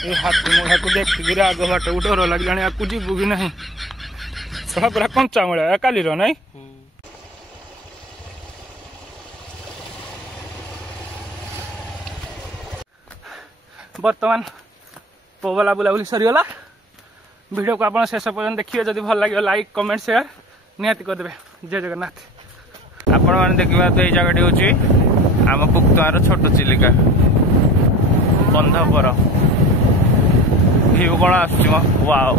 ये हाथी मुड़ा को देखिक आग बाट को डर लगे आपको जीवु कि ना पूरा कंचा मुड़ा काली नाई बर्तमान पवला बुलाबुली सरीगला वीडियो को आप शेष पर्यटन देखिए जब भल लगे लाइक कमेंट शेयर निहाती करदे। जय जगन्नाथ। आपण मैंने देखा तो ये जगह हूँ आम पुक्तार छोट चिलिका बंधपर भ्यू कौन आस वाओ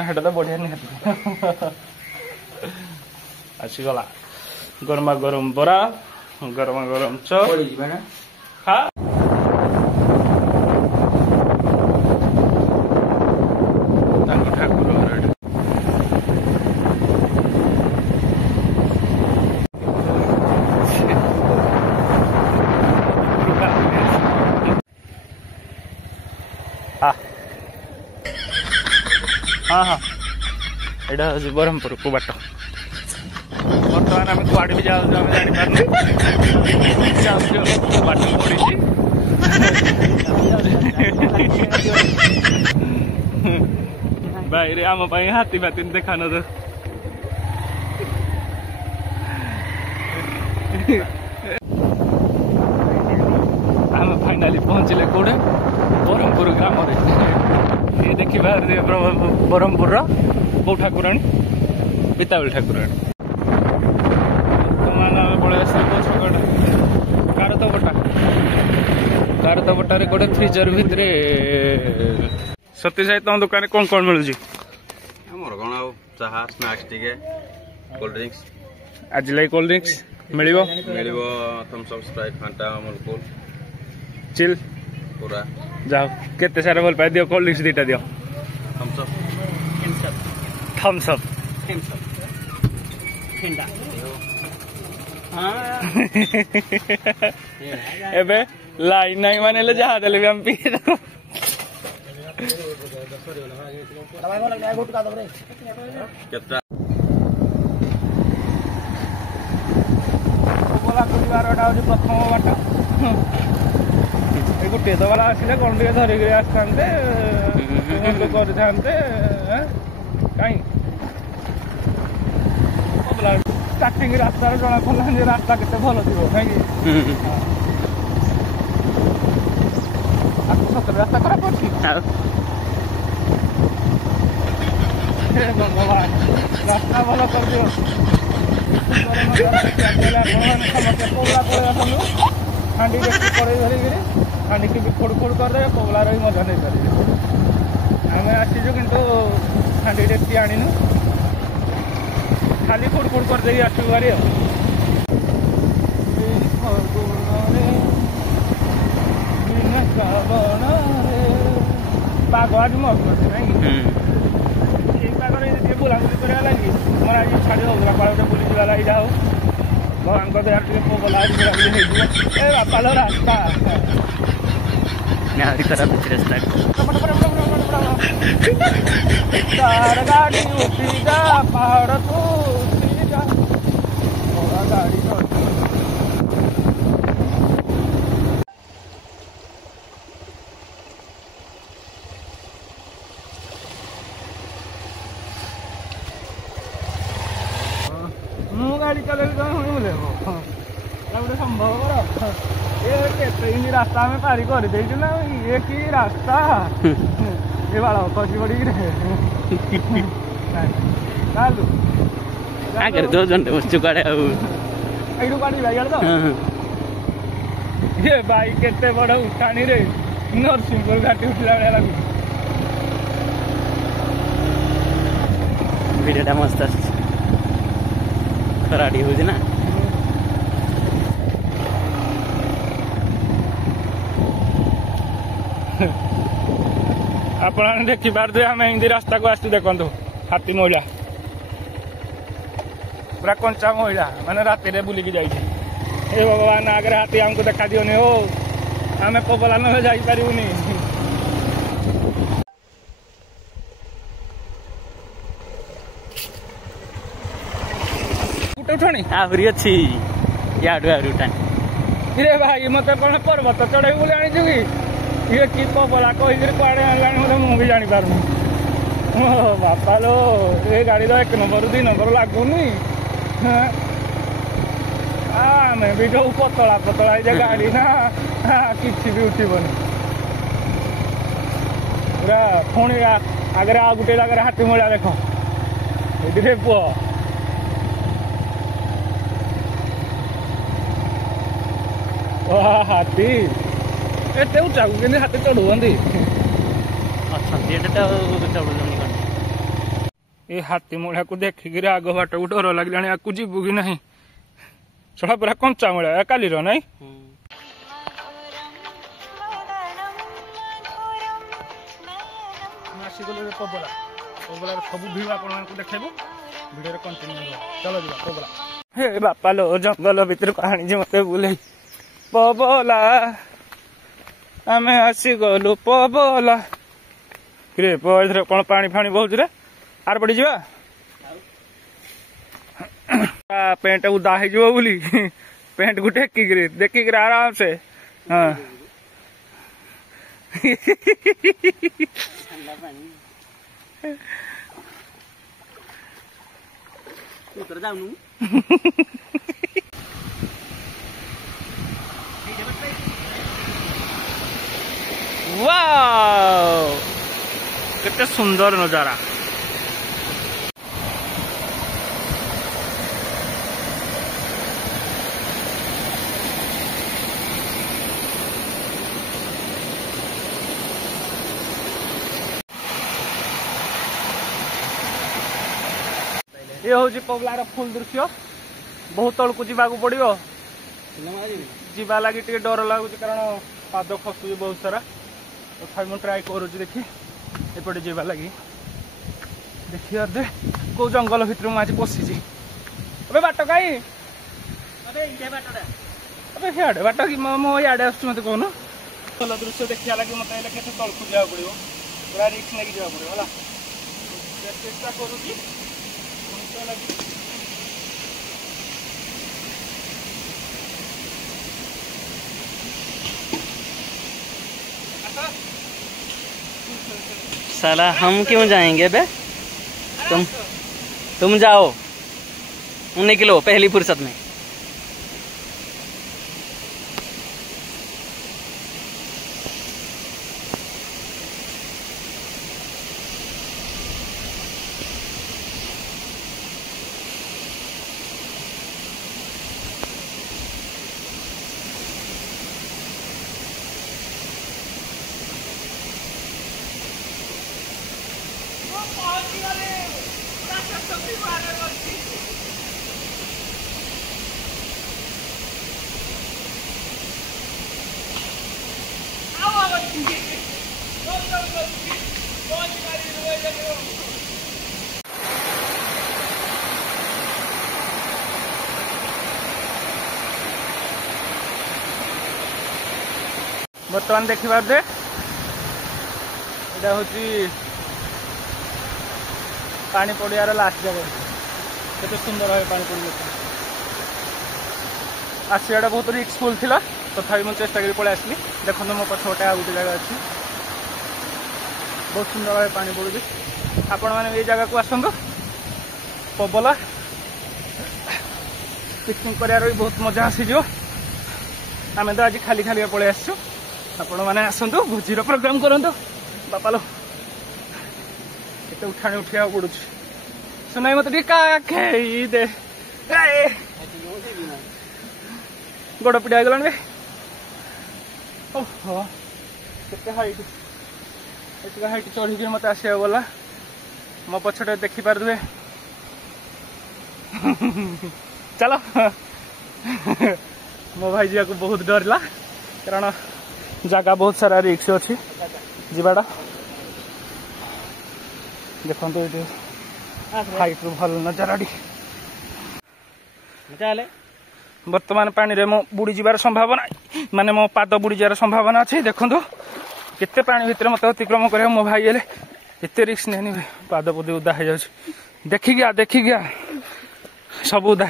हेटा तो बढ़िया निहाती आसीगला गरमा गरम बरा गरमा गरम चप हाँ ठाकुर हाँ हाँ यहाँ हूँ ब्रह्मपुर को बाट बर्तमान आम कुआड़े भी जाऊँ जानी बाट पड़ी भाई आम हाथी फाती देखा न तो आम फाइनाली पहुँचले कौटे ब्रह्मपुर ग्राम ये देखा ब्रह्मपुर कौ ठाकुराणी पितावली ठाकुराणी कारतबटा गोटे फ्रिजर भितर सतीश भाई तुम दुकान कौन कौन मिलूँ आमर कौन आ चाहा स्नाक्स टिके कोल्ड ड्रिंक्स आज लाई कोल्ड ड्रिंक्स मिलिबो Thums Up Sprite Fanta Amul Kool chill पूरा जाओ केते सारा भल पाए दियो कोल्ड ड्रिंक्स दीटा दियो थम्स अप ठंडा एबे लाइन नहीं माने जहा देले भी हम पी प्रथम बाट गोटे दबाला आसिले कौन टे धरिक आसते कहीं स्टार्टिंग रास्तार जना पड़ा रास्ता केते भल थी कहीं सतर रास्ता खराब अच्छी भगवान रास्ता भल कर दियो पवला पड़े हांडी देखिए कड़े धरिक हांडी की भी फोड़ फोड़ करदे पवलार भी मजा नहीं पारे आम आसीचु किंतु हांडी डेक्ची आणीनु खाली फोड़ फोड़ कर देगी आसू बारी पाग आज मस्त अच्छे पागे बुलाबुली करा लगी मोर आज छाड़ी होगा कल गोटे बुली जावा लगी जाओ भगवान दया गला बुलाबुली ए बापाल रास्ता तार गाड़ी उठी जा पहाड़ तू उठी जा गाड़ी गाड़ी चले गोटे संभव ये रास्ता में पारी कर ना ये कि रास्ता ये बाड़ा खसी पड़ी दो घंटे बच्चों काड़े यू काटी भाई तो ये भाई केते बड़ उठाणी रे नरसिंहपुर घाटी उठला भाया लगू वीडियोटा मस्त खराड़ी हो ना आप देखी पारे आम हिंदी रास्ता को आसू देखु हाथी महिला पूरा कंचा महिला माने राति बुलिकी जाइए हे भगवान आगे हाथी आमको देखा दियोनी हो आम पबला न जापरूनी हाथ उठाणी आहरी अच्छी याडू आहरी उठानी रे भाई मत कौन पर्वत चढ़े बोले आनी कि ये कि पबला कहीकि कुआड़े आनी मत मुझे जानी पारूनी बापा लो ये गाड़ी तो 1 नंबर 2 नंबर लगुनि आम भी जो पतला पतला ये गाड़ी ना किसी भी उठबनी पूरा पुणी आगे आ गोटे जगह हाथी मलिया देख ये पुओ हाथी एते उच्चा को हाथी चढ़ुंदी ये हाथी मुड़ा को देखिक आग बाट को डर लगे आपको जीवु कि नहीं छड़ा पूरा कंचा मुड़ा काली नहीं पबला पबला सब भीड़ आपको देखेबू वीडियो कंटिन्यू चलो जा पबला हे बापा लो जंगल भितर कहानी मत बुले पबला आम आसी गलु पबला रे कौन पानी फाणी बहुत रे आर पड़ी जा पेंट उदा हो बोली पेंट को टेकिक देखिक आराम से हाँ वाव कितने सुंदर नजारा ये हूँ पबलार फुल दृश्य बहुत तल को जावाक पड़ो जीवा लगी टे डर लगुच कारण पाद खसुच बहुत सारा तथा मुझे ट्राए करुच्ची देखी एपटे जावा लगी देखिए दे कौ जंगल भितर मुझे पशिची अबे बाट कहीं अबे सियाड़े बाट कि मो इे आस मत कौन भल दृश्य देखा लगे मत के तल को जावाक पड़ो पूरा रिक्स नहीं जावाक पड़ो है चेष्टा करुच्ची साला हम क्यों जाएंगे बे तुम जाओ निकलो पहली फुर्सत में बर्तमान देखा दे यहाँ हूँ पानी पड़ियार लास्ट जगह केते सुंदर है पानी पड़ आसवाटा बहुत रिस्कफुल था तथापि मुझे चेष्टा कर पलि आसली देखो मो पछपटे आ गोटे जगह अच्छी बहुत सुंदर भाव पानी पड़ुଛି आपण मैंने ये जगह को आसतु पबला पिकनिक करार भी बहुत मजा आसीज आम तो आज खाली खाली पलि आसु आपण मैंने आसतु भोजीर प्रोग्राम करूँ बापा लो केते उठाणी उठा पड़ू सुनाई मत दे गोड़ पिटा गलान बे ओहो केते हाइट एत हाइट चढ़ी मत आसा गला मो पछटे देखी पारे चलो मो भाई जी को बहुत डर ला कारण जगह बहुत सारा रिक्स अच्छी जीवाटा देखो ये हाइट रू भल नजारा बर्तमान पानी रे मो बुड़ी जीवार संभावना माने मो पाद बुड़ी जार संभावना अच्छी देखो केते पानी भितर मत अतिक्रम कर मो भाई हेले एते रिक्स नहीं पाद पदी उदा हो जा देखी गया सब उदा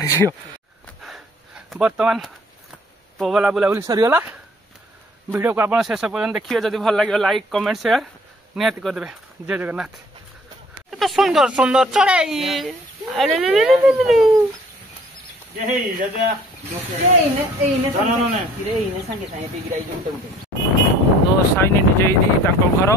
बर्तमान पोवला बुलाबुली सरीगला वीडियो को आप शेष पर्यटन देखिए जब भल लगे लाइक कमेंट शेयर निहाती करदे। जय जगन्नाथ। तो सुंदर सुंदर चढ़ाई तो साइनी निजे घर